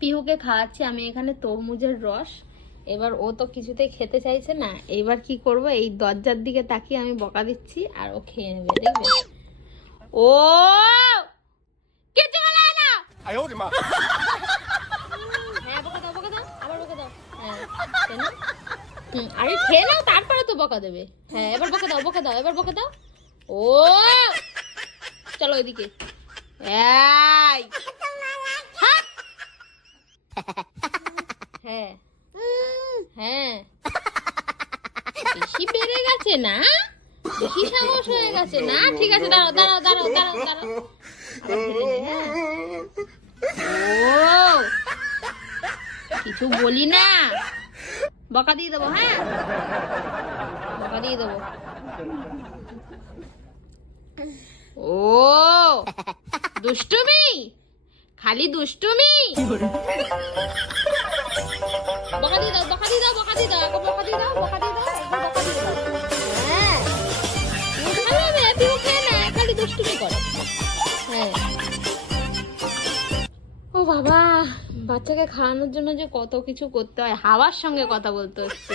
পিহুকে খাওয়াচ্ছি আমি এখানে তরমুজের রস। এবার ও তো কিছুতেই খেতে চাইছে না, এবার কি করব, এই দরজার দিকে তাকিয়ে আমি বকা দিচ্ছি আর ও খেয়ে নেবে, দেখবে। ও কিছু বলে না। হ্যাঁ বকা দাও, বকা দাও, আবার বকা দাও। হ্যাঁ খেয়ে নাও। আগে খেয়ে নাও তারপরে তো বকা দেবে। হ্যাঁ এবার বকা দাও, বকা দাও, এবার বকা দাও। ও চলো এদিকে। এই হাট। হ্যাঁ হ্যাঁ বেশি বেড়ে গেছে না, বেশি সাহস হয়ে গেছে না। ঠিক আছে দাঁড়াও দাঁড়াও দাঁড়াও দাঁড়াও দাঁড়াও। আবার ফেলে নি, হ্যাঁ। ও কিছু বলি না, বকা দিয়ে দেবো। হ্যাঁ বকা দিয়ে দেবো। ও দুষ্টুমি, খালি দুষ্টুমি। বকা দিয়ে দাও, বকা দিয়ে দাও, বকা দিয়ে দাও, বকা দিয়ে দাও, বকা দিয়ে দাও, একবার বকা দিয়ে দাও। হ্যাঁ ভালো হবে, তুই খেয়ে না, খালি দুষ্টুমি করে। হ্যাঁ ও বাবা, বাচ্চাকে খাওয়ানোর জন্য যে কত কিছু করতে হয়, হাওয়ার সঙ্গে কথা বলতে হচ্ছে।